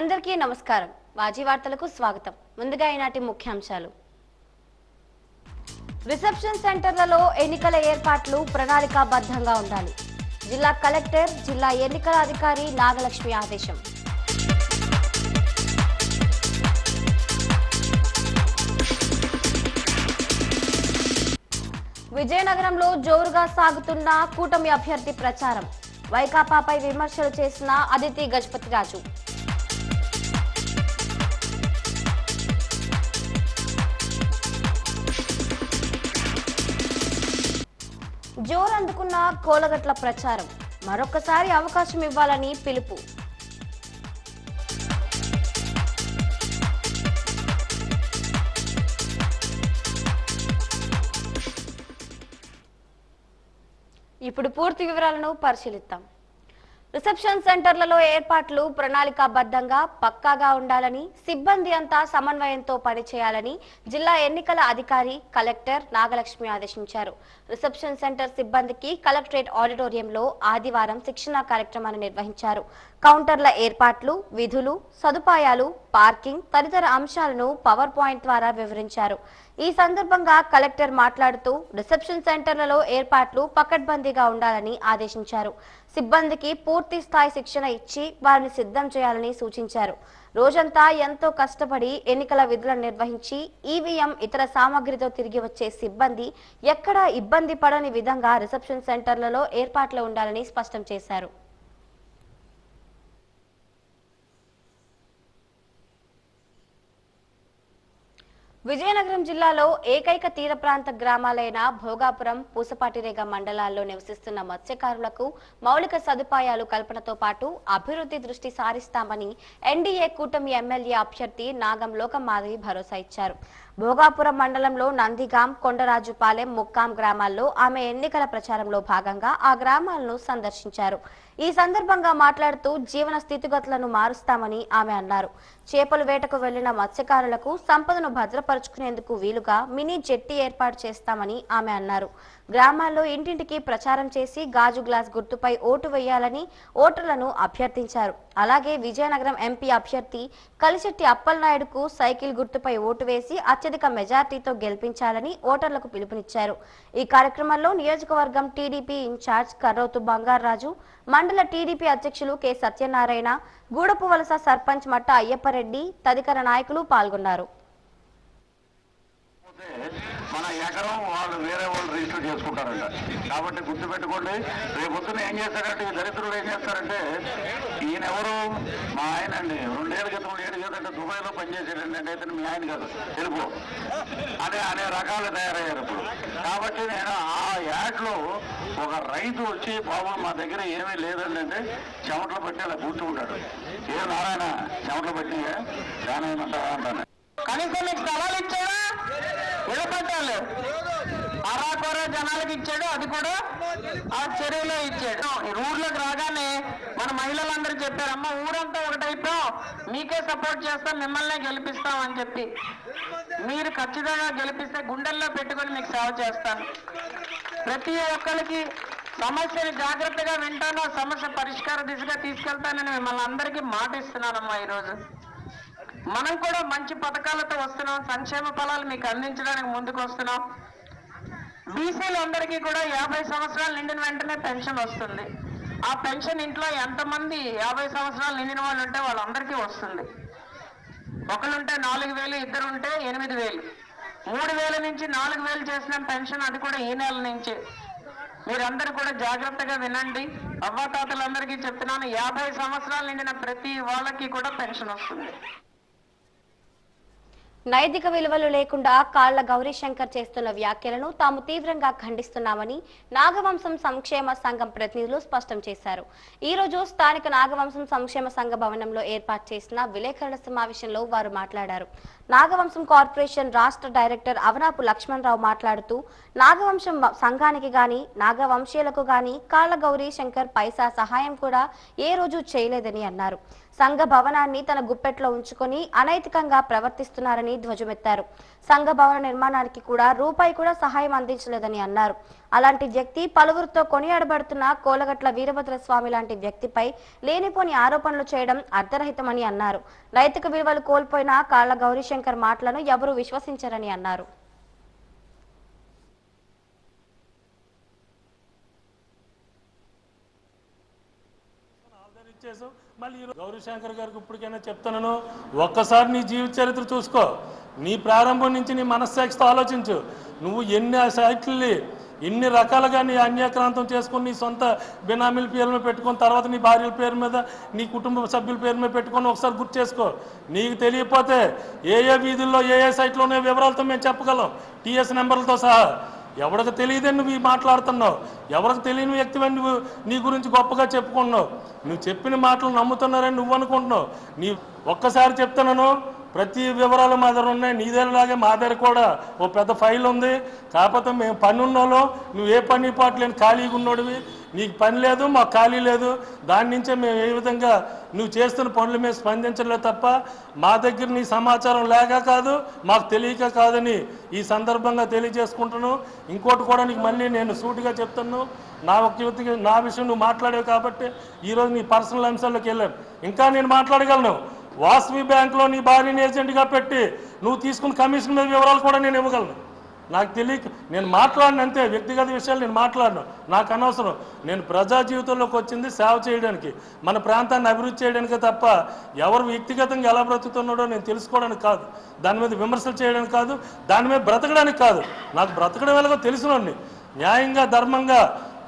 అందరికీ నమస్కారం. వాజీ వార్తలకు స్వాగతం. ముందుగా ఈనాటి ముఖ్యాంశాలు. రిసెప్షన్ సెంటర్లలో ఎన్నికల ఏర్పాట్లు ప్రణాళికాబద్ధంగా ఉండాలి. జిల్లా కలెక్టర్, జిల్లా ఎన్నికల అధికారి నాగలక్ష్మి ఆదేశం. విజయనగరంలో జోరుగా సాగుతున్న కూటమి అభ్యర్థి ప్రచారం. వైకాపాపై విమర్శలు చేసిన అదితి గజపతిరాజు. జోరందుకున్న కోలగట్ల ప్రచారం. మరొకసారి అవకాశం ఇవ్వాలని పిలుపు. ఇప్పుడు పూర్తి వివరాలను పరిశీలిద్దాం. రిసెప్షన్ సెంటర్లలో ఏర్పాట్లు ప్రణాళికాబద్ధంగా పక్కాగా ఉండాలని, సిబ్బంది అంతా సమన్వయంతో పనిచేయాలని జిల్లా ఎన్నికల అధికారి కలెక్టర్ నాగలక్ష్మి ఆదేశించారు. రిసెప్షన్ సెంటర్ సిబ్బందికి కలెక్టరేట్ ఆడిటోరియంలో ఆదివారం శిక్షణా కార్యక్రమాన్ని నిర్వహించారు. కౌంటర్ల ఏర్పాట్లు, విధులు, సదుపాయాలు, పార్కింగ్ తదితర అంశాలను పవర్ పాయింట్ ద్వారా వివరించారు. ఈ సందర్భంగా కలెక్టర్ మాట్లాడుతూ రిసెప్షన్ సెంటర్లలో ఏర్పాట్లు పకడ్బందీగా ఉండాలని ఆదేశించారు. సిబ్బందికి పూర్తి స్థాయి శిక్షణ ఇచ్చి వారిని సిద్ధం చేయాలని సూచించారు. రోజంతా ఎంతో కష్టపడి ఎన్నికల విధులను నిర్వహించి ఈవీఎం ఇతర సామగ్రితో తిరిగి వచ్చే సిబ్బంది ఎక్కడా ఇబ్బంది పడని విధంగా రిసెప్షన్ సెంటర్లలో ఏర్పాట్లు ఉండాలని స్పష్టం చేశారు. విజయనగరం జిల్లాలో ఏకైక తీర ప్రాంత గ్రామాలైన భోగాపురం, పూసపాటిరేగ మండలాల్లో నివసిస్తున్న మత్స్యకారులకు మౌలిక సదుపాయాలు కల్పనతో పాటు అభివృద్ధి దృష్టి సారిస్తామని ఎన్డీఏ కూటమి ఎమ్మెల్యే అభ్యర్థి నాగం లోకమాధవి భరోసా ఇచ్చారు. భోగాపురం మండలంలో నందిగాం, కొండరాజుపాలెం, ముక్కాం గ్రామాల్లో ఆమె ఎన్నికల ప్రచారంలో భాగంగా ఆ గ్రామాలను సందర్శించారు. ఈ సందర్భంగా మాట్లాడుతూ జీవన స్థితిగతులను మారుస్తామని ఆమె అన్నారు. చేపల వేటకు వెళ్లిన మత్స్యకారులకు సంపదను భద్రపరుచుకునేందుకు వీలుగా మినీ జెట్టి ఏర్పాటు చేస్తామని ఆమె అన్నారు. గ్రామాల్లో ఇంటింటికి ప్రచారం చేసి గాజు గ్లాస్ గుర్తుపై ఓటు వేయాలని ఓటర్లను అభ్యర్థించారు. అలాగే విజయనగరం ఎంపీ అభ్యర్థి కలిశెట్టి అప్పలనాయుడుకు సైకిల్ గుర్తుపై ఓటు వేసి అత్యధిక మెజార్టీతో గెలిపించాలని ఓటర్లకు పిలుపునిచ్చారు. ఈ కార్యక్రమంలో నియోజకవర్గం టీడీపీ ఇన్ఛార్జ్ కర్రోతు బంగారాజు, మండల టీడీపీ అధ్యక్షులు కె సత్యనారాయణ, గూడపు వలస సర్పంచ్ మట్ట అయ్యప్పరెడ్డి తదితర నాయకులు పాల్గొన్నారు. మన ఎకరం వాళ్ళు వేరే వాళ్ళు రిజిస్టర్ చేసుకుంటారంట. కాబట్టి గుర్తుపెట్టుకోండి, రేపొద్దున ఏం చేస్తారంటే ఈ దరిద్రులు ఏం చేస్తారంటే, ఈయనెవరు మా ఆయన అండి, 2 ఏళ్ళ క్రితం 7 ఏళ్ళంటే దుబాయ్లో పనిచేసేటండి అంటే అయితే మీ ఆయన కాదు తెలుపు అనే రకాలు తయారయ్యారు ఇప్పుడు. కాబట్టి నేను ఆ యాడ్లో ఒక రైతు వచ్చి బాబు మా దగ్గర ఏమీ లేదండి అంటే చెమటలు పట్టి అలా కూర్చుంటాడు. ఏ నారాయణ చెమటలు పట్టి దాని ఏమంటారా అంటాను. కనీసం మీకు స్థలాలు ఇచ్చాడా? ఇళ్ళపట్టాలు అరాకొర జనాలకు ఇచ్చాడు, అది కూడా ఆ చెరువులో ఇచ్చాడు. ఊర్లోకి రాగానే మన మహిళలందరూ చెప్పారు, అమ్మ ఊరంతా ఒకటైపో మీకే సపోర్ట్ చేస్తాం, మిమ్మల్నే గెలిపిస్తాం అని చెప్పి. మీరు ఖచ్చితంగా గెలిపిస్తే గుండెల్లో పెట్టుకొని మీకు సేవ చేస్తాను. ప్రతి ఒక్కరికి సమస్యని జాగ్రత్తగా వింటాను, సమస్య పరిష్కార దిశగా తీసుకెళ్తానని మిమ్మల్ని అందరికీ మాట ఇస్తున్నానమ్మా. ఈరోజు మనం కూడా మంచి పథకాలతో వస్తున్నాం, సంక్షేమ ఫలాలు మీకు అందించడానికి ముందుకు వస్తున్నాం. బీసీలందరికీ కూడా 50 సంవత్సరాలు నిండిన వెంటనే పెన్షన్ వస్తుంది. ఆ పెన్షన్ ఇంట్లో ఎంతమంది 50 సంవత్సరాలు నిండిన వాళ్ళు ఉంటే వాళ్ళందరికీ వస్తుంది. ఒకరుంటే 4,000, ఇద్దరుంటే 8,000, 3,000 నుంచి 4,000 చేసిన పెన్షన్, అది కూడా ఈ నెల నుంచే. మీరందరూ కూడా జాగ్రత్తగా వినండి. అవ్వాతాతలందరికీ చెప్తున్నాను, 50 సంవత్సరాలు నిండిన ప్రతి వాళ్ళకి కూడా పెన్షన్ వస్తుంది. నైతిక విలువలు లేకుండా కాళ్ల గౌరీశంకర్ చేస్తున్న వ్యాఖ్యలను తాము తీవ్రంగా ఖండిస్తున్నామని నాగవంశం సంక్షేమ సంఘం ప్రతినిధులు స్పష్టం చేశారు. ఈ రోజు స్థానిక నాగవంశం సంక్షేమ సంఘ భవనంలో ఏర్పాటు చేసిన విలేకరుల సమావేశంలో వారు మాట్లాడారు. నాగవంశం కార్పొరేషన్ రాష్ట్ర డైరెక్టర్ అవనాపు లక్ష్మణరావు మాట్లాడుతూ నాగవంశం సంఘానికి గాని నాగవంశీయులకు గాని కాళ్ల గౌరీ శంకర్ పైసా సహాయం కూడా ఏ రోజు చేయలేదని అన్నారు. సంఘ భవనాన్ని తన గుప్పెట్లో ఉంచుకొని అనైతికంగా ప్రవర్తిస్తున్నారని ధ్వజమెత్తారు. సంఘ భవన నిర్మాణానికి కూడా రూపాయి కూడా సహాయం అందించలేదని అన్నారు. అలాంటి వ్యక్తి పలువురితో కొనియాడబడుతున్న కోలగట్ల వీరభద్ర స్వామి లాంటి వ్యక్తిపై లేనిపోని ఆరోపణలు చేయడం అర్థరహితమని అన్నారు. నైతిక విలువలు కోల్పోయిన కాళ్ల గౌరీశంకర్ మాటలను ఎవరూ విశ్వసించరని అన్నారు. మళ్ళీ గౌరీశంకర్ గారికి ఇప్పటికైనా చెప్తున్నాను, ఒక్కసారి నీ జీవిత చరిత్ర చూసుకో. నీ ప్రారంభం నుంచి నీ మనస్సాక్షితో ఆలోచించు. నువ్వు ఎన్ని సైట్లని ఎన్ని రకాలుగా నీ అన్యాక్రాంతం చేసుకొని నీ సొంత బినామీల పేరు మీద పెట్టుకొని తర్వాత నీ భార్యల పేరు మీద నీ కుటుంబ సభ్యుల పేరు మీద పెట్టుకొని ఒకసారి గుర్తు చేసుకో. నీకు తెలియకపోతే ఏ వీధుల్లో ఏ సైట్లో ఉన్న వివరాలతో మేము చెప్పగలం, టీఎస్ నెంబర్లతో సహా. ఎవరికి తెలియదని నువ్వు మాట్లాడుతున్నావు, ఎవరికి తెలియని వ్యక్తివని నువ్వు నీ గురించి గొప్పగా చెప్పుకుంటున్నావు. నువ్వు చెప్పిన మాటలు నమ్ముతున్నారని నువ్వు అనుకుంటున్నావు. నీ ఒక్కసారి చెప్తున్నాను, ప్రతి వివరాలు మా దగ్గర ఉన్నాయి. నీ దగ్గరలాగే మా దగ్గర కూడా ఓ పెద్ద ఫైల్ ఉంది. కాకపోతే మేము పని ఉన్నోళ్ళం, నువ్వు ఏ పని పాటు లేని ఖాళీగా ఉన్నోడివి. నీకు పని లేదు, మాకు ఖాళీ లేదు. దాని నుంచే మేము ఏ విధంగా నువ్వు చేస్తున్న పనుల మీద స్పందించలేదు తప్ప మా దగ్గర నీ సమాచారం లేక కాదు, మాకు తెలియక కాదని ఈ సందర్భంగా తెలియజేసుకుంటున్నాను. ఇంకోటి కూడా నీకు మళ్ళీ నేను సూటిగా చెప్తున్నాను, నా వ్యక్తిగత నా విషయం నువ్వు మాట్లాడావు కాబట్టి ఈరోజు నీ పర్సనల్ అంశాల్లోకి వెళ్ళాను. ఇంకా నేను మాట్లాడగలను. వాసవి బ్యాంకులో నీ భార్యని ఏజెంట్గా పెట్టి నువ్వు తీసుకున్న కమిషన్ మీద వివరాలు కూడా నేను ఇవ్వగలను. నాకు తెలియక నేను మాట్లాడిన అంతే, వ్యక్తిగత విషయాలు నేను మాట్లాడను, నాకు అనవసరం. నేను ప్రజా జీవితంలోకి వచ్చింది సేవ చేయడానికి, మన ప్రాంతాన్ని అభివృద్ధి చేయడానికి తప్ప ఎవరు వ్యక్తిగతంగా ఎలా బ్రతుకుతున్నాడో నేను తెలుసుకోవడానికి కాదు, దాని మీద విమర్శలు చేయడానికి కాదు, దాని మీద బ్రతకడానికి కాదు. నాకు బ్రతకడం ఎలాగో తెలిసినోడిని, న్యాయంగా ధర్మంగా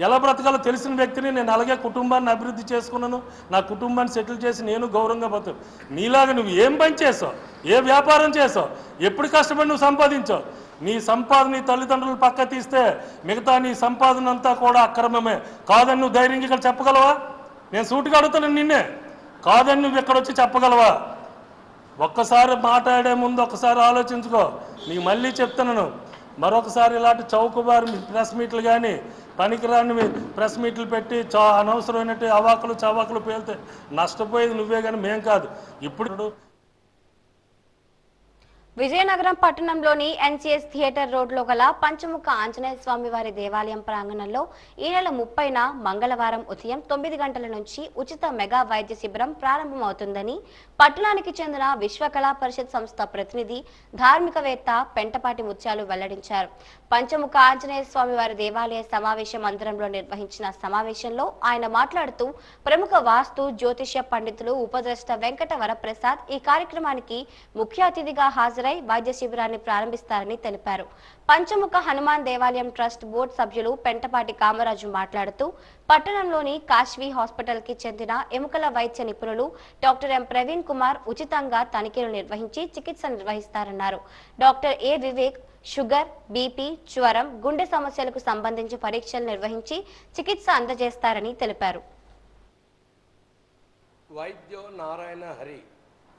ఎలా బ్రతకాలో తెలిసిన వ్యక్తిని నేను. అలాగే కుటుంబాన్ని అభివృద్ధి చేసుకున్నాను, నా కుటుంబాన్ని సెటిల్ చేసి నేను గౌరవంగా బతుకు. నీలాగా నువ్వు ఏం పని చేసావు, ఏ వ్యాపారం చేసావు, ఎప్పుడు కష్టపడి నువ్వు సంపాదించావు. నీ సంపాదన నీ తల్లిదండ్రులు పక్క తీస్తే మిగతా నీ సంపాదన అంతా కూడా అక్రమమే. కాదని నువ్వు ధైర్యంగా ఇక్కడ చెప్పగలవా? నేను సూటిగా అడుగుతాను నిన్నే, కాదని నువ్వు ఇక్కడ వచ్చి చెప్పగలవా? ఒక్కసారి మాట్లాడే ముందు ఒకసారి ఆలోచించుకో. నీకు మళ్ళీ చెప్తున్నాను, మరొకసారి ఇలాంటి చౌకబారు ప్రెస్ మీట్లు కానీ పనికిరాని ప్రెస్ మీట్లు పెట్టి అనవసరమైనట్టు అవాకులు చవాకులు పేలితే నష్టపోయేది నువ్వే కానీ మేం కాదు. ఇప్పుడు విజయనగరం పట్టణంలోని ఎన్సీఎస్ థియేటర్ రోడ్లో గల పంచముఖ ఆంజనేయ స్వామి వారి దేవాలయం ప్రాంగణంలో ఈ నెల 30న మంగళవారం ఉదయం 9 గంటల నుంచి ఉచిత మెగా వైద్య శిబిరం ప్రారంభమవుతుందని పట్టణానికి చెందిన విశ్వకళా పరిషత్ సంస్థ ప్రతినిధి ధార్మికవేత్త పెంటపాటి ముత్యాలు వెల్లడించారు. పంచముఖ ఆంజనేయ స్వామి వారి దేవాలయ సమావేశ మందిరంలో నిర్వహించిన సమావేశంలో ఆయన మాట్లాడుతూ ప్రముఖ వాస్తు జ్యోతిష్య పండితులు ఉపద్రష్ట వెంకట వరప్రసాద్ ఈ కార్యక్రమానికి ముఖ్య అతిథిగా హాజరై వైద్య శిబిరాన్ని ప్రారంభిస్తారని తెలిపారు. పంచముఖ హనుమాన్ దేవాలయం ట్రస్ట్ బోర్డు సభ్యులు పెంటపాటి కామరాజు మాట్లాడుతూ పట్టణంలోని కాశ్వీ హాస్పిటల్ కి చెందిన ఎముకల వైద్య నిపుణులు డాక్టర్ ఎం ప్రవీణ్ కుమార్ ఉచితంగా తనిఖీలు నిర్వహించి చికిత్స నిర్వహిస్తారన్నారు. Doctor A Vivek sugar, BP, జ్వరం, గుండె సమస్యలకు సంబంధించి పరీక్షలు నిర్వహించి చికిత్స అందజేస్తారని తెలిపారు. వైద్యో నారాయణ హరి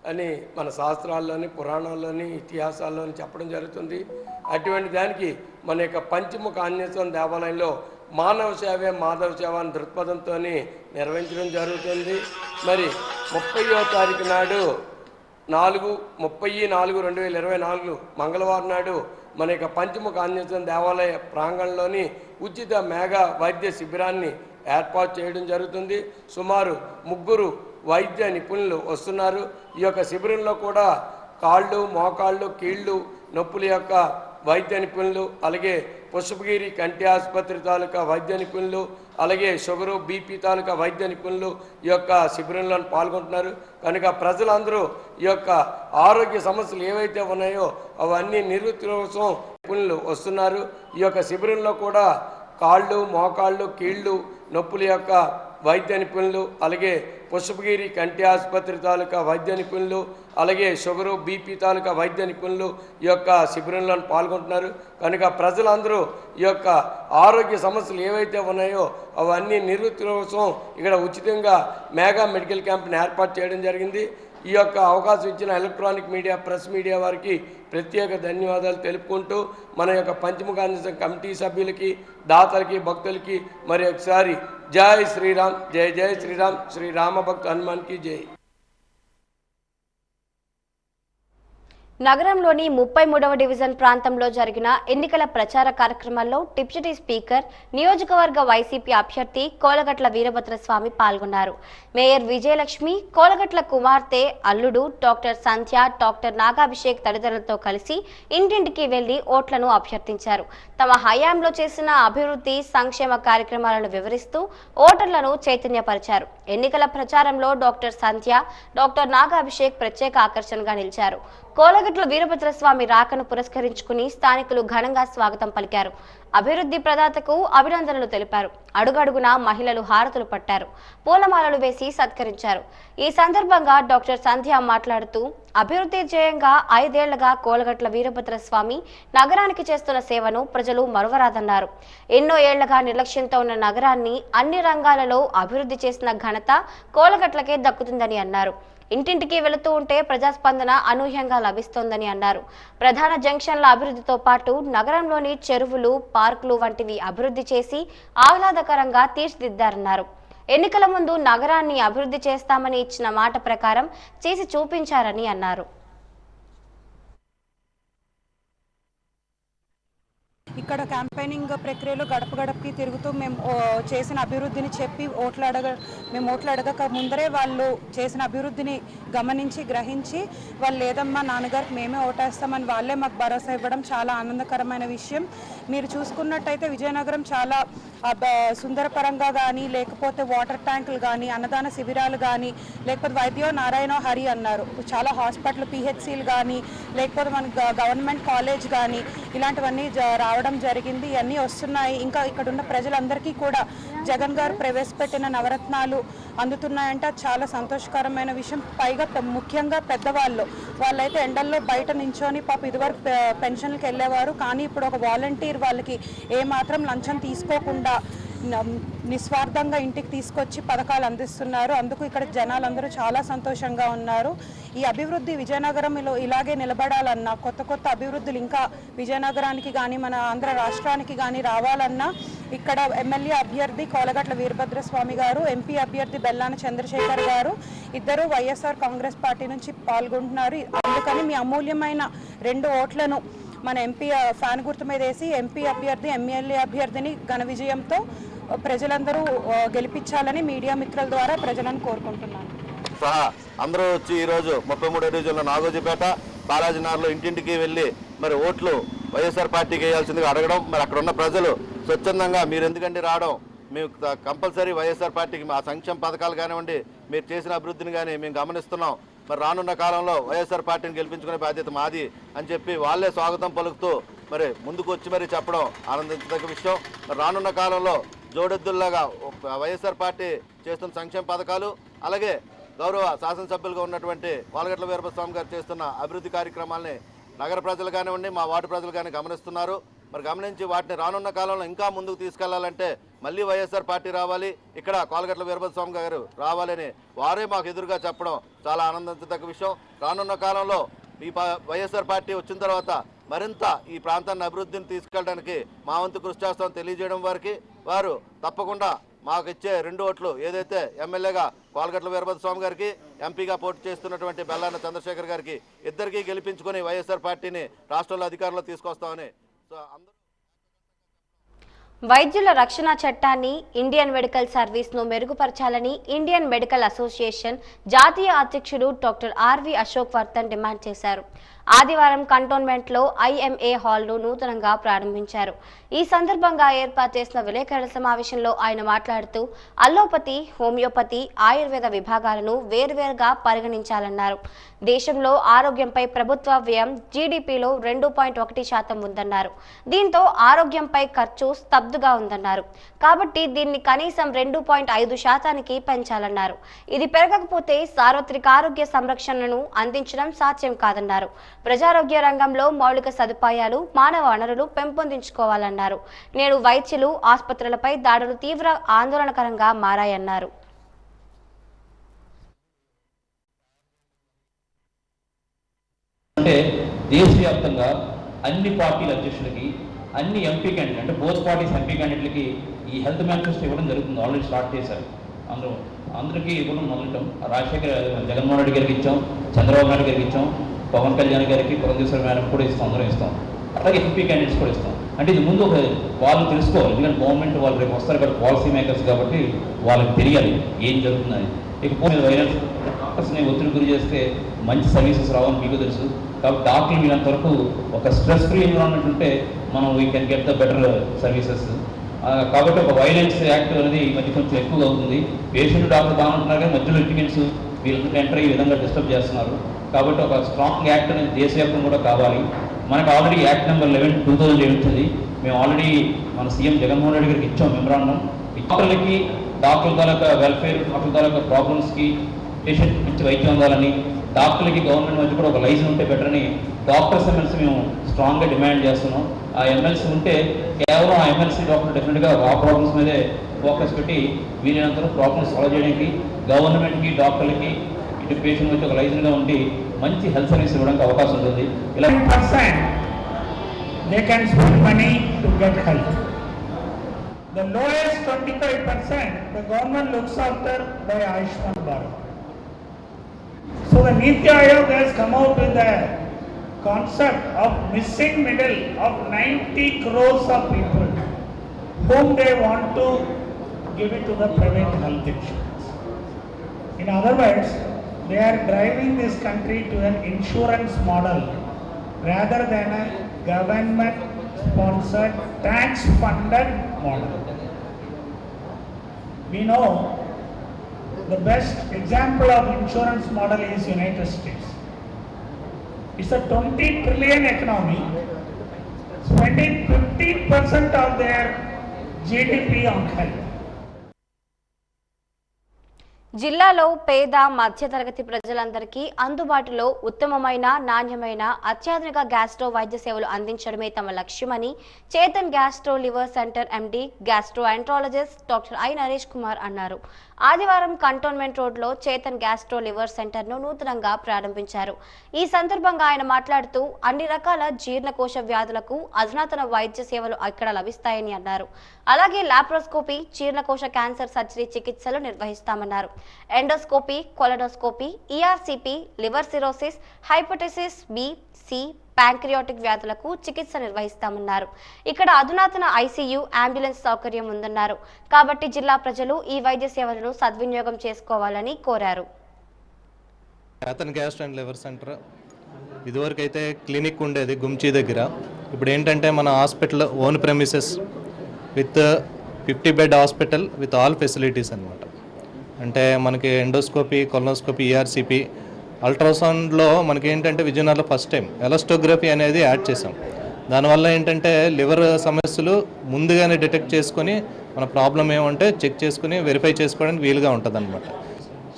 అని మన శాస్త్రాల్లోని పురాణాల్లోని ఇతిహాసాల్లోని చెప్పడం జరుగుతుంది. అటువంటి దానికి మన యొక్క పంచముఖ ఆంజనేయ స్వామి దేవాలయంలో మానవ సేవే మాధవ సేవ అని దృక్పథంతో నిర్వహించడం జరుగుతుంది. మరి 30వ తారీఖు నాడు 30/4/2024 మంగళవారం నాడు మన యొక్క పంచముఖ ఆంజనేయ స్వామి దేవాలయ ప్రాంగణంలోని ఉచిత మెగా వైద్య శిబిరాన్ని ఏర్పాటు చేయడం జరుగుతుంది. సుమారు 3 వైద్య నిపుణులు వస్తున్నారు. ఈ యొక్క శిబిరంలో కూడా కాళ్ళు, మోకాళ్ళు, కీళ్ళు నొప్పుల యొక్క వైద్య నిపుణులు, అలాగే పుష్పగిరి కంటి ఆసుపత్రి తాలూకా వైద్య నిపుణులు, అలాగే షుగరు, బీపీ తాలూకా వైద్య నిపుణులు ఈ యొక్క శిబిరంలో పాల్గొంటున్నారు. కనుక ప్రజలందరూ ఈ యొక్క ఆరోగ్య సమస్యలు ఏవైతే ఉన్నాయో అవన్నీ నివృత్తి కోసం నిపుణులు వస్తున్నారు. ఈ యొక్క శిబిరంలో కూడా కాళ్ళు, మోకాళ్ళు, కీళ్ళు నొప్పుల యొక్క వైద్య నిపుణులు, అలాగే పుష్పగిరి కంటి ఆసుపత్రి తాలూకా వైద్య నిపుణులు, అలాగే షుగరు, బీపీ తాలూకా వైద్య నిపుణులు ఈ యొక్క శిబిరంలో పాల్గొంటున్నారు. కనుక ప్రజలందరూ ఈ యొక్క ఆరోగ్య సమస్యలు ఏవైతే ఉన్నాయో అవన్నీ నివృత్తి కోసం ఇక్కడ ఉచితంగా మెగా మెడికల్ క్యాంప్ని ఏర్పాటు చేయడం జరిగింది. ఈ యొక్క అవకాశం ఇచ్చిన ఎలక్ట్రానిక్ మీడియా, ప్రెస్ మీడియా వారికి ప్రత్యేక ధన్యవాదాలు తెలుపుకుంటూ మన యొక్క పంచముఖ ఆంజనేయ కమిటీ సభ్యులకి, దాతలకి, భక్తులకి మరి ఒకసారి జై శ్రీరామ్, జై జై శ్రీరామ్, శ్రీరామ భక్త హనుమాన్కి జై. నగరంలోని 33వ డివిజన్ ప్రాంతంలో జరిగిన ఎన్నికల ప్రచార కార్యక్రమాల్లో డిప్యూటీ స్పీకర్ నియోజకవర్గ వైసీపీ అభ్యర్థి కోలగట్ల వీరభద్రస్వామి పాల్గొన్నారు. మేయర్ విజయలక్ష్మి, కోలగట్ల కుమార్తె, అల్లుడు డాక్టర్ సంధ్య, డాక్టర్ నాగాభిషేక్ తదితరులతో కలిసి ఇంటింటికి వెళ్లి ఓట్లను అభ్యర్థించారు. తమ హయాంలో చేసిన అభివృద్ధి సంక్షేమ కార్యక్రమాలను వివరిస్తూ ఓటర్లను చైతన్యపరిచారు. ఎన్నికల ప్రచారంలో డాక్టర్ సంధ్య, డాక్టర్ నాగాభిషేక్ ప్రత్యేక ఆకర్షణగా నిలిచారు. కోలగట్ల వీరభద్రస్వామి రాకను పురస్కరించుకుని స్థానికులు ఘనంగా స్వాగతం పలికారు. అభివృద్ధి ప్రదాతకు అభినందనలు తెలిపారు. అడుగడుగునా మహిళలు హారతులు పట్టారు, పూలమాలలు వేసి సత్కరించారు. ఈ సందర్భంగా డాక్టర్ సంధ్య మాట్లాడుతూ అభివృద్ధి ధ్యేయంగా 5 ఏళ్లుగా కోలగట్ల వీరభద్రస్వామి నగరానికి చేస్తున్న సేవను ప్రజలు మరువరాదన్నారు. ఎన్నో ఏళ్లుగా నిర్లక్ష్యంతో ఉన్న నగరాన్ని అన్ని రంగాలలో అభివృద్ధి చేసిన ఘనత కోలగట్లకే దక్కుతుందని అన్నారు. ఇంటింటికి వెళుతూ ఉంటే ప్రజాస్పందన అనూహ్యంగా లభిస్తోందని అన్నారు. ప్రధాన జంక్షన్ల అభివృద్ధితో పాటు నగరంలోని చెరువులు, పార్కులు వంటివి అభివృద్ధి చేసి ఆహ్లాదకరంగా తీర్చిదిద్దారన్నారు. ఎన్నికల ముందు నగరాన్ని అభివృద్ధి చేస్తామని ఇచ్చిన మాట ప్రకారం చేసి చూపించారని అన్నారు. ఇక్కడ క్యాంపెయినింగ్ ప్రక్రియలో గడప గడపకి తిరుగుతూ మేము చేసిన అభివృద్ధిని చెప్పి మేము ఓట్లాడగక ముందరే వాళ్ళు చేసిన అభివృద్ధిని గమనించి గ్రహించి వాళ్ళు లేదమ్మా నాన్నగారికి మేమే ఓటేస్తామని వాళ్ళే మాకు భరోసా ఇవ్వడం చాలా ఆనందకరమైన విషయం. మీరు చూసుకున్నట్టయితే విజయనగరం చాలా సుందరపరంగా కానీ, లేకపోతే వాటర్ ట్యాంకులు కానీ, అన్నదాన శిబిరాలు కానీ, లేకపోతే వైద్యో నారాయణో హరి అన్నారు, చాలా హాస్పిటల్ పిహెచ్సిలు కానీ, లేకపోతే మన గవర్నమెంట్ కాలేజ్ కానీ ఇలాంటివన్నీ రావడం జరిగింది. ఇవన్నీ వస్తున్నాయి. ఇంకా ఇక్కడ ఉన్న ప్రజలందరికీ కూడా జగన్ గారు ప్రవేశపెట్టిన నవరత్నాలు అందుతున్నాయంటే చాలా సంతోషకరమైన విషయం. పైగా ముఖ్యంగా వాళ్ళైతే ఎండల్లో బయట నించొని ఇదివరకు పెన్షన్లకు వెళ్ళేవారు, కానీ ఇప్పుడు ఒక వాలంటీర్ వాళ్ళకి ఏమాత్రం లంచం తీసుకోకుండా నిస్వార్థంగా ఇంటికి తీసుకొచ్చి పథకాలు అందిస్తున్నారు. అందుకు ఇక్కడ జనాలందరూ చాలా సంతోషంగా ఉన్నారు. ఈ అభివృద్ధి విజయనగరంలో ఇలాగే నిలబడాలన్నా, కొత్త అభివృద్ధులు ఇంకా విజయనగరానికి కానీ మన ఆంధ్ర రాష్ట్రానికి కానీ రావాలన్నా ఇక్కడ ఎమ్మెల్యే అభ్యర్థి కోలగట్ల వీరభద్రస్వామి గారు, ఎంపీ అభ్యర్థి బెల్లాన చంద్రశేఖర్ గారు ఇద్దరు వైఎస్ఆర్ కాంగ్రెస్ పార్టీ నుంచి పాల్గొంటున్నారు. అందుకని మీ అమూల్యమైన 2 ఓట్లను మన ఎంపీ ఫ్యాన్ గుర్తు మీద వేసి ఎంపీ అభ్యర్థి, ఎమ్మెల్యే అభ్యర్థిని ఘన విజయంతో ప్రజలందరూ గెలిపించాలని మీడియా మిత్రుల ద్వారా ప్రజలను కోరుకుంటున్నాను. సహా అందరూ వచ్చి ఈరోజు 33వ డివిజన్లో నాగోజీపేట, బాలాజీనగర్లో ఇంటింటికి వెళ్ళి మరి ఓట్లు వైఎస్ఆర్ పార్టీకి వేయాల్సిందిగా అడగడం, మరి అక్కడ ఉన్న ప్రజలు స్వచ్ఛందంగా మీరు ఎందుకండి రావడం, మేము కంపల్సరీ వైఎస్ఆర్ పార్టీకి మా సంక్షేమ పథకాలు కానివ్వండి, మీరు చేసిన అభివృద్ధిని కానీ మేము గమనిస్తున్నాం, మరి రానున్న కాలంలో వైఎస్ఆర్ పార్టీని గెలిపించుకునే బాధ్యత మాది అని చెప్పి వాళ్ళే స్వాగతం పలుకుతూ మరి ముందుకు వచ్చి మరి చెప్పడం ఆనందించదగ్గ విషయం. మరి రానున్న కాలంలో జోడెద్దుల్లాగా వైఎస్ఆర్ పార్టీ చేస్తున్న సంక్షేమ పథకాలు, అలాగే గౌరవ శాసనసభ్యులుగా ఉన్నటువంటి కోలగట్ల వీరభద్రస్వామి గారు చేస్తున్న అభివృద్ధి కార్యక్రమాలని నగర ప్రజలు కానివ్వండి, మా వార్డు ప్రజలు కానీ గమనిస్తున్నారు. మరి గమనించి వాటిని రానున్న కాలంలో ఇంకా ముందుకు తీసుకెళ్లాలంటే మళ్ళీ వైఎస్ఆర్ పార్టీ రావాలి, ఇక్కడ కోలగట్ల వీరభద్రస్వామి గారు రావాలని వారే మాకు ఎదురుగా చెప్పడం చాలా ఆనందించదగ్గ విషయం. రానున్న కాలంలో ఈ వైఎస్ఆర్ పార్టీ వచ్చిన తర్వాత మరింత ఈ ప్రాంతాన్ని అభివృద్ధిని తీసుకెళ్ళడానికి మా వంతు కృషి చేస్తామని తెలియజేయడం వారికి, వారు తప్పకుండా మాకు ఇచ్చే 2 ఓట్లు ఏదైతే ఎమ్మెల్యేగా కోలగట్ల వీరభద్రస్వామి గారికి, ఎంపీగా పోటీ చేస్తున్నటువంటి బెల్లాన చంద్రశేఖర్ గారికి ఇద్దరికీ గెలిపించుకొని వైఎస్ఆర్ పార్టీని రాష్ట్రంలో అధికారంలో తీసుకొస్తామని వైద్యుల రక్షణ చట్టాన్ని, ఇండియన్ మెడికల్ సర్వీస్ ను మెరుగుపరచాలని ఇండియన్ మెడికల్ అసోసియేషన్ జాతీయ అధ్యక్షుడు doctor R V Ashok Vardhan demand చేశారు. ఆదివారం కంటోన్మెంట్ లో IMA హాల్ ను నూతనంగా ప్రారంభించారు. ఈ సందర్భంగా ఏర్పాటు చేసిన విలేకరుల సమావేశంలో ఆయన మాట్లాడుతూ అల్లోపతి, హోమియోపతి, ఆయుర్వేద విభాగాలను వేర్వేరుగా పరిగణించాలన్నారు. దేశంలో ఆరోగ్యంపై ప్రభుత్వ వ్యయం GDPలో 2.1% ఉందన్నారు. దీంతో ఆరోగ్యంపై ఖర్చు స్తబ్దుగా ఉందన్నారు. కాబట్టి దీన్ని కనీసం 2.5% పెంచాలన్నారు. ఇది పెరగకపోతే సార్వత్రిక ఆరోగ్య సంరక్షణను అందించడం సాధ్యం కాదన్నారు. ప్రజారోగ్య రంగంలో మౌలిక సదుపాయాలు, మానవ వనరులు పెంపొందించుకోవాలన్నారు. నేడు వైద్యులు, ఆసుపత్రులపై దాడులు తీవ్ర ఆందోళనకరంగా మారాయన్నారు. అంటే దేశవ్యాప్తంగా అన్ని పార్టీల అధ్యక్షులకి, అన్ని ఎంపీ క్యాండిడేట్ అంటే బోత్ పార్టీస్ ఎంపీ క్యాండిడేట్లకి ఈ హెల్త్ మేనిఫెస్టో ఇవ్వడం జరుగుతుంది. ఆల్రెడీ స్టార్ట్ చేశారు. అందరికీ ఇవ్వడం మొదలటం. రాజశేఖర్ జగన్మోహన్ రెడ్డి గారికి ఇచ్చాం, చంద్రబాబు నాయుడు గారికి ఇచ్చాం, పవన్ కళ్యాణ్ గారికి, పురంధేశ్వరి మేడం కూడా ఇస్తాం, అందరం ఇస్తాం. అలాగే ఎంపీ క్యాండిడేట్స్ కూడా ఇస్తాం. అంటే ఇది ముందు ఒక వాళ్ళు తెలుసుకోవాలి, ఎందుకంటే గవర్నమెంట్ వాళ్ళు రేపు వస్తారు కాబట్టి పాలసీ మేకర్స్ కాబట్టి వాళ్ళకి తెలియాలి ఏం జరుగుతుందని. ఇకపోతే వైరస్ డాక్టర్స్ని ఒత్తిడి గురి చేస్తే మంచి సర్వీసెస్ రావని మీకు తెలుసు. కాబట్టి డాక్టర్లు వీళ్ళంత వరకు ఒక స్ట్రెస్ ఫ్రీ ఎన్విరాన్మెంట్ ఉంటే మనం we can get the better services. కాబట్టి ఒక వైలెన్స్ యాక్ట్ అనేది ఈ మధ్య కొంచెం ఎక్కువగా అవుతుంది. పేషెంట్ డాక్టర్ బాగుంటున్నారు కానీ మధ్యలో లిటిగెంట్స్ వీళ్ళందరూ ఎంటర్ ఈ విధంగా డిస్టర్బ్ చేస్తున్నారు. కాబట్టి ఒక స్ట్రాంగ్ యాక్ట్ అనేది దేశవ్యాప్తంగా కూడా కావాలి. మనకు ఆల్రెడీ యాక్ట్ నెంబర్ 11/2008 ఉంది. మేము ఆల్రెడీ మన సీఎం జగన్మోహన్ రెడ్డి గారికి ఇచ్చాం మెమరాండం. డాక్టర్లకి, డాక్టర్ల తాలూకా వెల్ఫేర్, డాక్టర్ల తాలూకా ప్రాబ్లమ్స్కి పేషెంట్ మంచి వైద్యం అందాలని, డాక్టర్లకి గవర్నమెంట్ మధ్య కూడా ఒక లైసెన్స్ ఉంటే బెటర్ అని డాక్టర్స్ ఎమ్మెల్సీ మేము స్ట్రాంగ్గా డిమాండ్ చేస్తున్నాం. ఆ ఎమ్మెల్సీ ఉంటే కేవలం ఆ ఎమ్మెల్సీ డాక్టర్ డెఫినెట్గా ఆ ప్రాబ్లమ్స్ మీదే ఫోకస్ పెట్టి వీలైనంత ప్రాబ్లమ్స్ సాల్వ్ చేయడానికి గవర్నమెంట్కి, డాక్టర్లకి, ఇటు పేషెంట్ మధ్య ఒక లైసెన్స్గా ఉండి మంచి హెల్త్ సర్వీస్ ఇవ్వడానికి అవకాశం ఉంటుంది. ఇలా they can spend money to get health. The lowest 25% the government looks after by Ayushman Bharat. So the Niti Aayog has come out with the concept of missing middle of 90 crores of people whom they want to give it to the private health insurance. In other words, they are driving this country to an insurance model rather than a government sponsored tax funded model. We know the best example of insurance model is United States. It's a 20 trillion economy, spending 15% of their GDP on health. జిల్లాలో పేద మధ్యతరగతి ప్రజలందరికీ అందుబాటులో ఉత్తమమైన, నాణ్యమైన, అత్యాధునిక gastro వైద్య సేవలు అందించడమే తమ లక్ష్యమని Chetan gastro liver centre MD gastro enterologist doctor I Naresh Kumar అన్నారు. ఆదివారం కంటోన్మెంట్ రోడ్లో చేతన్ గ్యాస్ట్రో లివర్ సెంటర్ను నూతనంగా ప్రారంభించారు. ఈ సందర్భంగా ఆయన మాట్లాడుతూ అన్ని రకాల జీర్ణకోశ వ్యాధులకు అధునాతన వైద్య సేవలు ఇక్కడ లభిస్తాయని అన్నారు. అలాగే లాప్రోస్కోపీ, జీర్ణకోశ క్యాన్సర్ సర్జరీ చికిత్సలు నిర్వహిస్తామన్నారు. Endoscopy, colonoscopy, ERCP, liver cirrhosis, hepatitis B, C, pancreatic వ్యాధులకు చికిత్స నిర్వహిస్తామన్నారు. ఇక్కడ అధునాతన ఐసీయూ, అంబులెన్స్ సౌకర్యం ఉందన్నారు. కాబట్టి జిల్లా ప్రజలు ఈ వైద్య సేవలను సద్వినియోగం చేసుకోవాలని కోరారు. Chetan gastro and liver centre ఇదివరకు అయితే క్లినిక్ ఉండేది గుమ్చి దగ్గర. ఇప్పుడు ఏంటంటే మన hospital own premises with 50 bed hospital with all facilities అనమాట. అంటే మనకి ఎండోస్కోపీ, కొలనోస్కోపీ, ఈఆర్సిపి, అల్ట్రాసౌండ్లో మనకి ఏంటంటే విజయనగరంలో ఫస్ట్ టైం ఎలాస్టోగ్రఫీ అనేది యాడ్ చేసాం. దానివల్ల ఏంటంటే లివర్ సమస్యలు ముందుగానే డిటెక్ట్ చేసుకొని మన ప్రాబ్లం ఏమంటే చెక్ చేసుకుని వెరిఫై చేసుకోవడానికి వీలుగా ఉంటుంది అనమాట.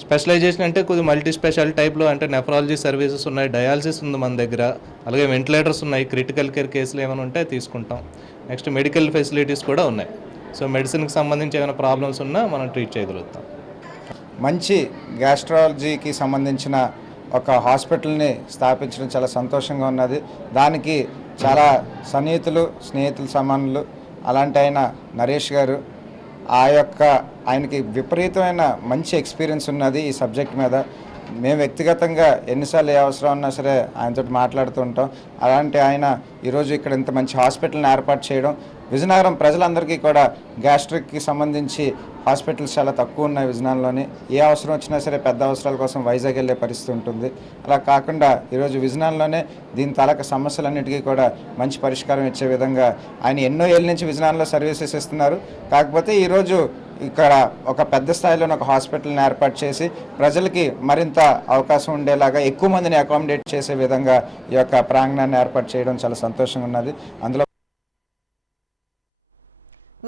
స్పెషలైజేషన్ అంటే కొద్దిగా మల్టీ స్పెషాలిటీ టైప్లో అంటే నెఫ్రాలజీ సర్వీసెస్ ఉన్నాయి, డయాలసిస్ ఉంది మన దగ్గర, అలాగే వెంటిలేటర్స్ ఉన్నాయి, క్రిటికల్ కేర్ కేసులు ఏమైనా ఉంటే తీసుకుంటాం. నెక్స్ట్ మెడికల్ ఫెసిలిటీస్ కూడా ఉన్నాయి. సో మెడిసిన్కి సంబంధించి ఏమైనా ప్రాబ్లమ్స్ ఉన్నా మనం ట్రీట్ చేయగలుగుతాం. మంచి గ్యాస్ట్రాలజీకి సంబంధించిన ఒక హాస్పిటల్ని స్థాపించడం చాలా సంతోషంగా ఉన్నది. దానికి చాలా సన్నిహితులు, స్నేహితులు, సమానులు అలాంటి ఆయన నరేష్ గారు, ఆయనకి విపరీతమైన మంచి ఎక్స్పీరియన్స్ ఉన్నది ఈ సబ్జెక్ట్ మీద. మేము వ్యక్తిగతంగా ఎన్నిసార్లు ఏ అవసరం ఉన్నా సరే ఆయనతో మాట్లాడుతూ ఉంటాం. అలాంటి ఆయన ఈరోజు ఇక్కడ ఇంత మంచి హాస్పిటల్ని ఏర్పాటు చేయడం, విజయనగరం ప్రజలందరికీ కూడా గ్యాస్ట్రిక్కి సంబంధించి హాస్పిటల్స్ చాలా తక్కువ ఉన్నాయి విజయనగరంలోని. ఏ అవసరం వచ్చినా సరే పెద్ద అవసరాల కోసం వైజాగ్ వెళ్ళే పరిస్థితి ఉంటుంది. అలా కాకుండా ఈరోజు విజయనగరంలోనే దీని తాలూకా సమస్యలన్నిటికీ కూడా మంచి పరిష్కారం ఇచ్చే విధంగా ఆయన ఎన్నో ఏళ్ళ నుంచి విజయనగరంలో సర్వీసెస్ ఇస్తున్నారు. కాకపోతే ఈరోజు ఇక్కడ ఒక పెద్ద స్థాయిలో ఒక హాస్పిటల్ని ఏర్పాటు చేసి ప్రజలకి మరింత అవకాశం ఉండేలాగా ఎక్కువ మందిని అకామిడేట్ చేసే విధంగా ఈ యొక్క ప్రాంగణాన్ని ఏర్పాటు చేయడం చాలా సంతోషంగా ఉన్నది. అందులో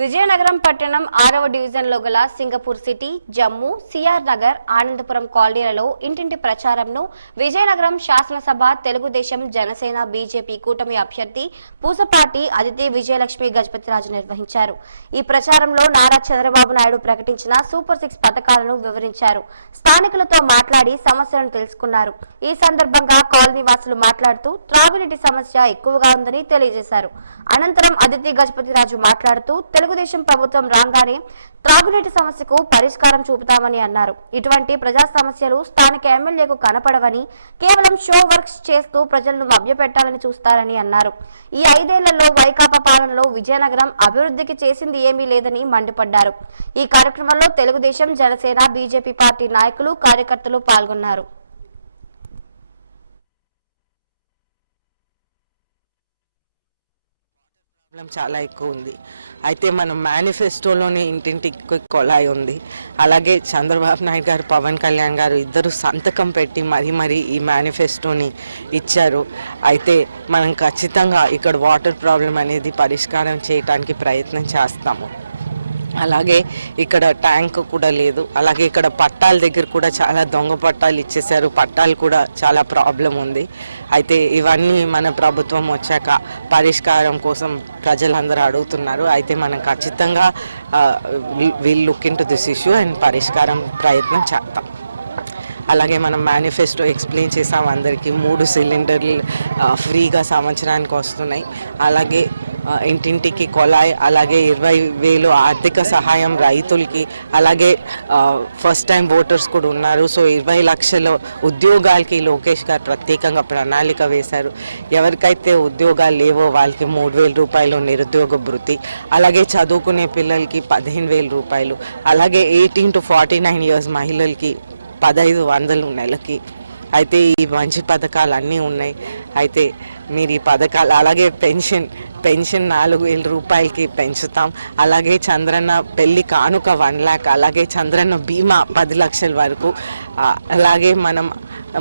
విజయనగరం పట్టణం 6వ డివిజన్లో గల Singapore city, Jammu, CR Nagar, Anandapuram కాలనీలలో ఇంటింటి ప్రచారంను విజయనగరం శాసనసభ తెలుగుదేశం, జనసేన, బీజేపీ కూటమి అభ్యర్థి పూసపాటి అదితి విజయలక్ష్మి గజపతిరాజు నిర్వహించారు. ఈ ప్రచారంలో నారా చంద్రబాబు నాయుడు ప్రకటించిన సూపర్ 6 పథకాలను వివరించారు. స్థానికులతో మాట్లాడి సమస్యలను తెలుసుకున్నారు. ఈ సందర్భంగా కాలనీ వాసులు మాట్లాడుతూ త్రాగునీటి సమస్య ఎక్కువగా ఉందని తెలియజేశారు. అనంతరం అదితి గజపతిరాజు మాట్లాడుతూ తెలుగుదేశం ప్రభుత్వం రాగానే త్రాగునీటి సమస్యకు పరిష్కారం చూపుతామని అన్నారు. ఇటువంటి ప్రజా సమస్యలు స్థానిక ఎమ్మెల్యేకు కనపడవని, కేవలం షో వర్క్స్ చేస్తూ ప్రజలను మభ్యపెట్టాలని చూస్తారని అన్నారు. ఈ 5 ఏళ్లలో వైకాపా పాలనలో విజయనగరం అభివృద్ధికి చేసింది ఏమీ లేదని మండిపడ్డారు. ఈ కార్యక్రమంలో తెలుగుదేశం, జనసేన, బీజేపీ పార్టీ నాయకులు, కార్యకర్తలు పాల్గొన్నారు. చాలా ఎక్కువ ఉంది. అయితే మన మేనిఫెస్టోలోనే ఇంటింటికి కొలాయి ఉంది. అలాగే చంద్రబాబు నాయుడు గారు, పవన్ కళ్యాణ్ గారు ఇద్దరు సంతకం పెట్టి మరీ ఈ మేనిఫెస్టోని ఇచ్చారు. అయితే మనం ఖచ్చితంగా ఇక్కడ వాటర్ ప్రాబ్లం అనేది పరిష్కారం చేయడానికి ప్రయత్నం చేస్తాము. అలాగే ఇక్కడ ట్యాంక్ కూడా లేదు. అలాగే ఇక్కడ పట్టాల దగ్గర కూడా చాలా దొంగ పట్టాలు ఇచ్చేసారు. పట్టాలు కూడా చాలా ప్రాబ్లం ఉంది. అయితే ఇవన్నీ మన ప్రభుత్వం వచ్చాక పరిష్కారం కోసం ప్రజలందరూ అడుగుతున్నారు. అయితే మనం ఖచ్చితంగా will look in to this issue and పరిష్కారం ప్రయత్నం చేద్దాం. అలాగే మనం మేనిఫెస్టో ఎక్స్ప్లెయిన్ చేసాం అందరికీ. 3 సిలిండర్లు ఫ్రీగా సంవత్సరానికి వస్తున్నాయి. అలాగే ఇంటింటికి కొలాయి, అలాగే 20,000 ఆర్థిక సహాయం రైతులకి, అలాగే ఫస్ట్ టైం ఓటర్స్ కూడా ఉన్నారు. సో 20 లక్షల ఉద్యోగాలకి లోకేష్ గారు ప్రత్యేకంగా ప్రణాళిక వేశారు. ఎవరికైతే ఉద్యోగాలు లేవో వాళ్ళకి 3,000 రూపాయలు నిరుద్యోగ భృతి, అలాగే చదువుకునే పిల్లలకి 15,000 రూపాయలు, అలాగే 18 to 49 years మహిళలకి 1,500 నెలకి. అయితే ఈ మంచి పథకాలు అన్నీ ఉన్నాయి. అయితే మీరు ఈ పథకాలు, అలాగే పెన్షన్ 4,000 రూపాయలకి పెంచుతాం. అలాగే చంద్రన్న పెళ్లి కానుక 1 lakh, అలాగే చంద్రన్న బీమా 10 లక్షల వరకు. అలాగే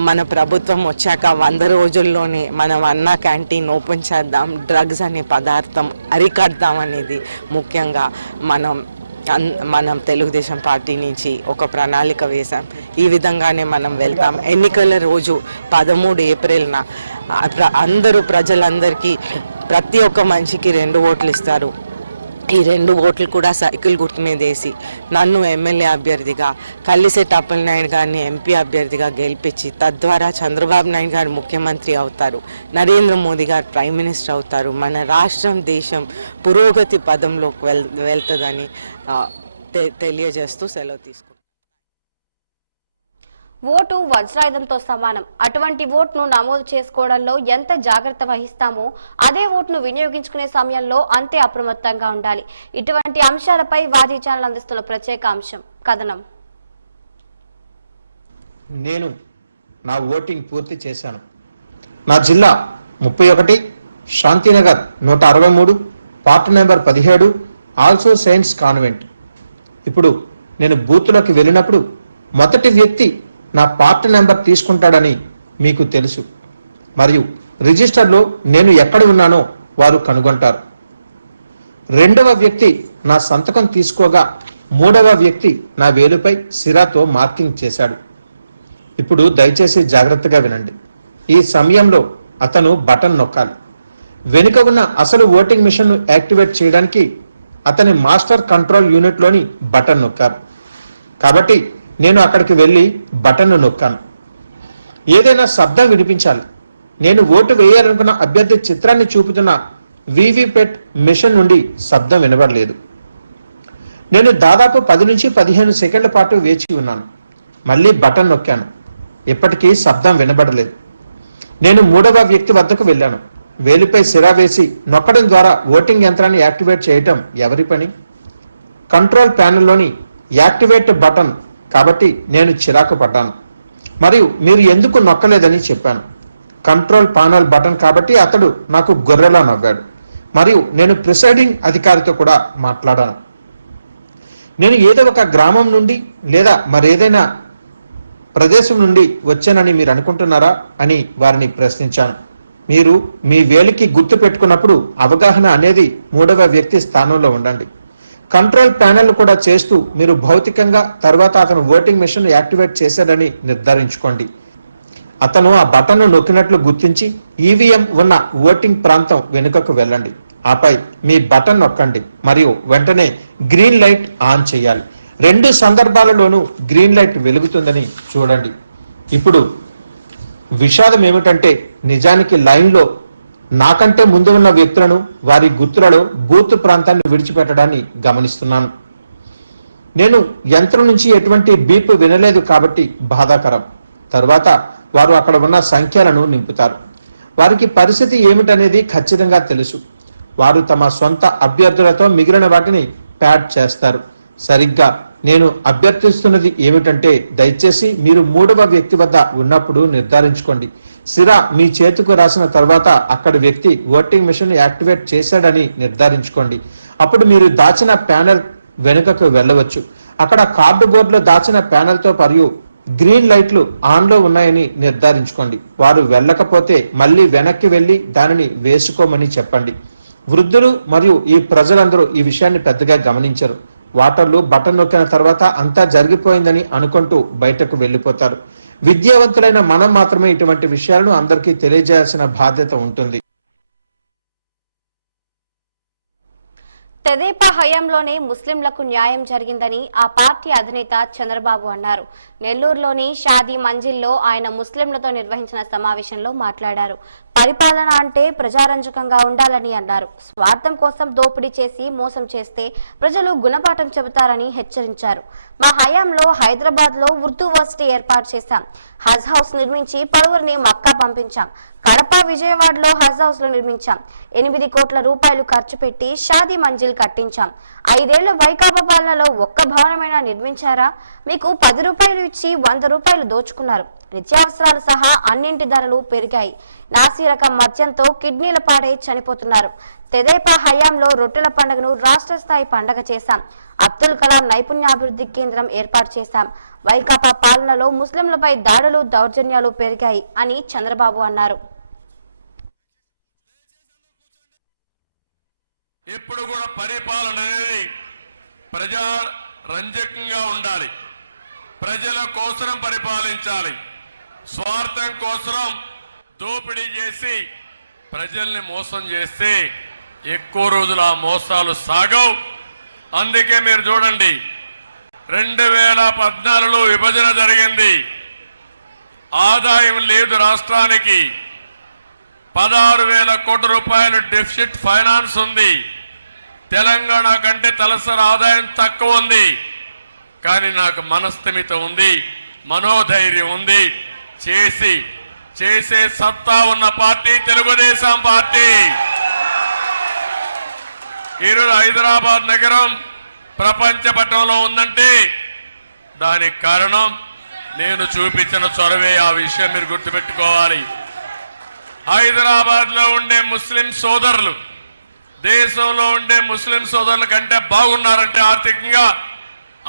మన ప్రభుత్వం వచ్చాక 100 రోజుల్లోనే మనం అన్న క్యాంటీన్ ఓపెన్ చేద్దాం. డ్రగ్స్ అనే పదార్థం అరికడదాం అనేది ముఖ్యంగా మనం తెలుగుదేశం పార్టీ నుంచి ఒక ప్రణాళిక వేశాం. ఈ విధంగానే మనం వెళ్తాం. ఎన్నికల రోజు 13 ఏప్రిల్న ప్రజలందరికీ ప్రతి ఒక్క మనిషికి 2 ఓట్లు ఇస్తారు. ఈ 2 ఓట్లు కూడా సైకిల్ గుర్తు మీద వేసి నన్ను ఎమ్మెల్యే అభ్యర్థిగా, కల్లిశెట్టి అప్పలనాయుడు గారిని ఎంపీ అభ్యర్థిగా గెలిపించి తద్వారా చంద్రబాబు నాయుడు గారు ముఖ్యమంత్రి అవుతారు, నరేంద్ర మోదీ గారు ప్రైమ్ మినిస్టర్ అవుతారు, మన రాష్ట్రం, దేశం పురోగతి పదంలోకి వెళ్తుందని తెలియజేస్తూ సెలవు తీసుకుంటాం. ఓటు వజ్రాయుధంతో సమానం. అటువంటి ఓటును నమోదు చేసుకోవడంలో ఎంత జాగ్రత్త వహిస్తామో అదే ఓటును వినియోగించుకునే సమయంలో అంతే అప్రమత్తంగా ఉండాలి. ఇటువంటి అంశాలపై వాది ఛానల్ అందిస్తున్న ప్రత్యేక అంశం కథనం. నేను నా ఓటింగ్ పూర్తి చేశాను. నా జిల్లా 31, Shantinagar 163, part number 17, also saints convent. ఇప్పుడు నేను బూత్లోకి వెళ్ళినప్పుడు మొదటి వ్యక్తి నా పార్ట్ నెంబర్ తీసుకుంటాడని మీకు తెలుసు. మరియు రిజిస్టర్లో నేను ఎక్కడ ఉన్నానో వారు కనుగొంటారు. 2వ వ్యక్తి నా సంతకం తీసుకోగా 3వ వ్యక్తి నా వేలుపై సిరాతో మార్కింగ్ చేశాడు. ఇప్పుడు దయచేసి జాగ్రత్తగా వినండి. ఈ సమయంలో అతను బటన్ నొక్కాలి. వెనుక ఉన్న అసలు ఓటింగ్ మిషన్ను యాక్టివేట్ చేయడానికి అతని మాస్టర్ కంట్రోల్ యూనిట్లోని బటన్ నొక్కారు. కాబట్టి నేను అక్కడికి వెళ్ళి బటన్ను నొక్కాను. ఏదైనా శబ్దం వినిపించాలి. నేను ఓటు వేయాలనుకున్న అభ్యర్థి చిత్రాన్ని చూపుతున్న వీవీప్యాట్ మిషన్ నుండి శబ్దం వినబడలేదు. నేను దాదాపు 10 నుంచి 15 సెకండ్ల పాటు వేచి ఉన్నాను. మళ్ళీ బటన్ నొక్కాను. ఇప్పటికీ శబ్దం వినబడలేదు. నేను 3వ వ్యక్తి వద్దకు వెళ్ళాను. వేలిపై సిరా వేసి నొక్కడం ద్వారా ఓటింగ్ యంత్రాన్ని యాక్టివేట్ చేయటం ఎవరి పని? కంట్రోల్ ప్యానెల్లోని యాక్టివేట్ బటన్. కాబట్టి నేను చిరాకు పడ్డాను మరియు మీరు ఎందుకు నొక్కలేదని చెప్పాను. కంట్రోల్ ప్యానెల్ బటన్ కాబట్టి అతడు నాకు గొర్రెలా నవ్వాడు మరియు నేను ప్రిసైడింగ్ అధికారితో కూడా మాట్లాడాను. నేను ఏదో ఒక గ్రామం నుండి లేదా మరేదైనా ప్రదేశం నుండి వచ్చానని మీరు అనుకుంటున్నారా అని వారిని ప్రశ్నించాను. మీరు మీ వేలికి గుర్తు పెట్టుకున్నప్పుడు అవగాహన అనేది 3వ వ్యక్తి స్థానంలో ఉండండి. కంట్రోల్ ప్యానెల్ కూడా చేస్తూ మీరు భౌతికంగా తర్వాత అతను ఓటింగ్ మిషన్ యాక్టివేట్ చేశాడని నిర్ధారించుకోండి. అతను ఆ బటన్ను నొక్కినట్లు గుర్తించి ఈవీఎం ఉన్న ఓటింగ్ ప్రాంతం వెనుకకు వెళ్ళండి. ఆపై మీ బటన్ నొక్కండి మరియు వెంటనే గ్రీన్ లైట్ ఆన్ చేయాలి. 2 సందర్భాలలోనూ గ్రీన్ లైట్ వెలుగుతుందని చూడండి. ఇప్పుడు విషాదం ఏమిటంటే నిజానికి లైన్లో నాకంటే ముందు ఉన్న వ్యక్తులను వారి గుర్తులలో బూత్ ప్రాంతాన్ని విడిచిపెట్టడాన్ని గమనిస్తున్నాను. నేను యంత్రం నుంచి ఎటువంటి బీప్ వినలేదు కాబట్టి బాధాకరం. తరువాత వారు అక్కడ ఉన్న సంఖ్యలను నింపుతారు. వారికి పరిస్థితి ఏమిటనేది ఖచ్చితంగా తెలుసు. వారు తమ సొంత అభ్యర్థులతో మిగిలిన వాటిని ప్యాడ్ చేస్తారు. సరిగ్గా నేను అభ్యర్థిస్తున్నది ఏమిటంటే, దయచేసి మీరు 3వ వ్యక్తి వద్ద ఉన్నప్పుడు నిర్ధారించుకోండి. సిరా మీ చేతికి రాసిన తర్వాత అక్కడి వ్యక్తి ఓటింగ్ మిషన్ యాక్టివేట్ చేశాడని నిర్ధారించుకోండి. అప్పుడు మీరు దాచిన ప్యానెల్ వెనుకకు వెళ్ళవచ్చు. అక్కడ కార్డు బోర్డులో దాచిన ప్యానెల్తో మరియు గ్రీన్ లైట్లు ఆన్లో ఉన్నాయని నిర్ధారించుకోండి. వారు వెళ్ళకపోతే మళ్ళీ వెనక్కి వెళ్ళి దానిని వేసుకోమని చెప్పండి. వృద్ధులు మరియు ఈ ప్రజలందరూ ఈ విషయాన్ని పెద్దగా గమనించరు. వాటర్లు బటన్ నొక్కిన తర్వాత అంతా జరిగిపోయిందని అనుకుంటూ బయటకు వెళ్ళిపోతారు. విద్యావంతులైన మనం మాత్రమే ఇటువంటి విషయాలను అందరికీ తెలియజేయాల్సిన బాధ్యత ఉంటుంది. తెదేపా హయాంలోనే ముస్లింలకు న్యాయం జరిగిందని ఆ పార్టీ అధినేత చంద్రబాబు అన్నారు. నెల్లూరులోని షాదీ మంజిల్లో ఆయన ముస్లింలతో నిర్వహించిన సమావేశంలో మాట్లాడారు. పరిపాలన అంటే ప్రజారంజకంగా ఉండాలని అన్నారు. స్వార్థం కోసం దోపిడీ చేసి మోసం చేస్తే ప్రజలు గుణపాఠం చెబుతారని హెచ్చరించారు. మా హయాంలో హైదరాబాద్ లో ఉర్దూ వర్సిటీ ఏర్పాటు చేశాం. హజ్ హౌస్ నిర్మించి పలువురిని మక్కా పంపించాం. కడప, విజయవాడలో హజ్ హౌస్ లు నిర్మించాం. 8 కోట్ల రూపాయలు ఖర్చు పెట్టి షాదీ మంజిల్ కట్టించాం. 5 ఏళ్ల వైకాపా పాలనలో ఒక్క భవనమైనా నిర్మించారా? మీకు 10 రూపాయలు ఇచ్చి 100 రూపాయలు దోచుకున్నారు. నిత్యావసరాలు సహా అన్నింటి ధరలు పెరిగాయి. నాసిరకం మద్యంతో కిడ్నీల పాడై చనిపోతున్నారు. తెదేపా హయాంలో రొట్టెల పండుగను రాష్ట్ర స్థాయి పండుగ చేశాం. అబ్దుల్ కలాం నైపుణ్యాభివృద్ధి కేంద్రం ఏర్పాటు చేశాం. వైకాపా పాలనలో ముస్లింలపై దాడులు, దౌర్జన్యాలు పెరిగాయి అని చంద్రబాబు అన్నారు. ఇప్పుడు కూడా పరిపాలన అనేది ప్రజా రంజకంగా ఉండాలి. ప్రజల కోసం పరిపాలించాలి. స్వార్థం కోసం దోపిడీ చేసి ప్రజల్ని మోసం చేస్తే ఎక్కువ రోజులు ఆ మోసాలు సాగవు. అందుకే మీరు చూడండి, 2014లో విభజన జరిగింది. ఆదాయం లేదు రాష్ట్రానికి. 16,000 కోట్ల రూపాయలు డెఫిసిట్ ఫైనాన్స్ ఉంది. తెలంగాణ కంటే తలసరి ఆదాయం తక్కువ ఉంది. కానీ నాకు మనస్థిమిత ఉంది, మనోధైర్యం ఉంది. చేసే సత్తా ఉన్న పార్టీ తెలుగుదేశం పార్టీ. ఈరోజు హైదరాబాద్ నగరం ప్రపంచ పటంలో ఉందంటే దానికి కారణం నేను చూపించిన చొరవే. ఆ విషయం మీరు గుర్తుపెట్టుకోవాలి. హైదరాబాద్ లో ఉండే ముస్లిం సోదరులు దేశంలో ఉండే ముస్లిం సోదరుల కంటే బాగున్నారంటే ఆర్థికంగా,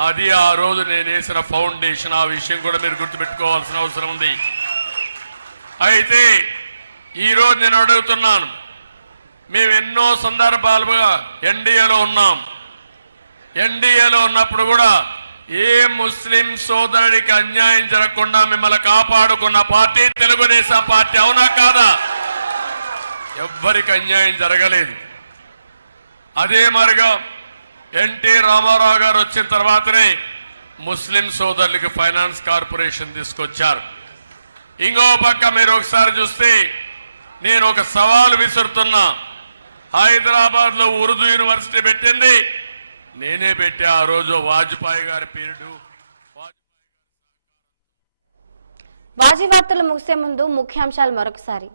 అది ఆ రోజు నేను వేసిన ఫౌండేషన్. ఆ విషయం కూడా మీరు గుర్తుపెట్టుకోవాల్సిన అవసరం ఉంది. అయితే ఈరోజు నేను అడుగుతున్నాను, మేము ఎన్నో సందర్భాలుగా ఎన్డీఏలో ఉన్నాం. ఎన్డీఏలో ఉన్నప్పుడు కూడా ఏ ముస్లిం సోదరుడికి అన్యాయం జరగకుండా మిమ్మల్ని కాపాడుకున్న పార్టీ తెలుగుదేశం పార్టీ. అవునా కాదా? ఎవ్వరికి అన్యాయం జరగలేదు. అదే మరిగా ఎన్టీ రామారావు గారు వచ్చిన తర్వాతనే ముస్లిం సోదరులకి ఫైనాన్స్ కార్పొరేషన్ తీసుకొచ్చారు. ఇంకో పక్క మీరు ఒకసారి చూస్తే నేను ఒక సవాలు విసురుతున్నా. హైదరాబాద్ లో ఉర్దూ యూనివర్సిటీ పెట్టింది నేనే పెట్టా. ఆ రోజు వాజ్పేయి గారి పీరియడ్. వాజీ వార్తలు ముగిసే ముందు ముఖ్యాంశాలు మరొకసారి.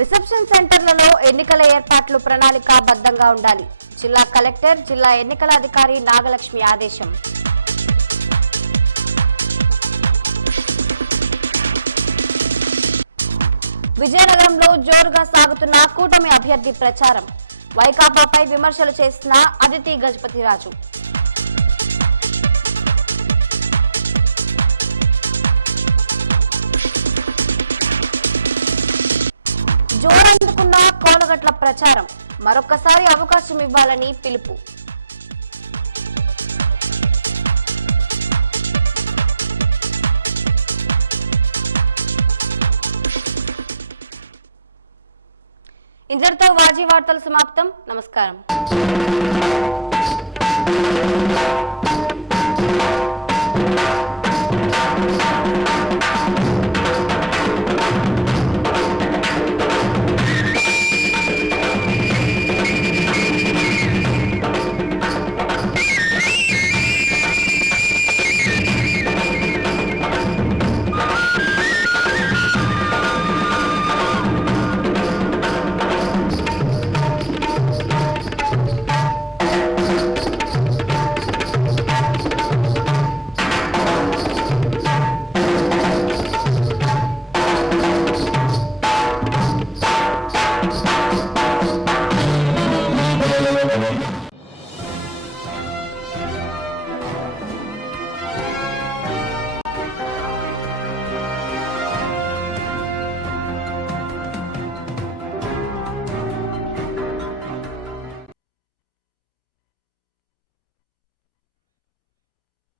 రిసెప్షన్ సెంటర్లలో ఎన్నికల ఏర్పాట్లు ప్రణాళికాబద్ధంగా ఉండాలి. జిల్లా కలెక్టర్, జిల్లా ఎన్నికల అధికారి నాగలక్ష్మి ఆదేశం. విజయనగరంలో జోరుగా సాగుతున్న కూటమి అభ్యర్థి ప్రచారం. వైకాపాపై విమర్శలు చేసిన అదితి గజపతిరాజు. జోరందుకున్న కోలగట్ల ప్రచారం. మరొక్కసారి అవకాశం ఇవ్వాలని పిలుపు. ఇంతటితో వాజీ వార్తలు సమాప్తం. నమస్కారం.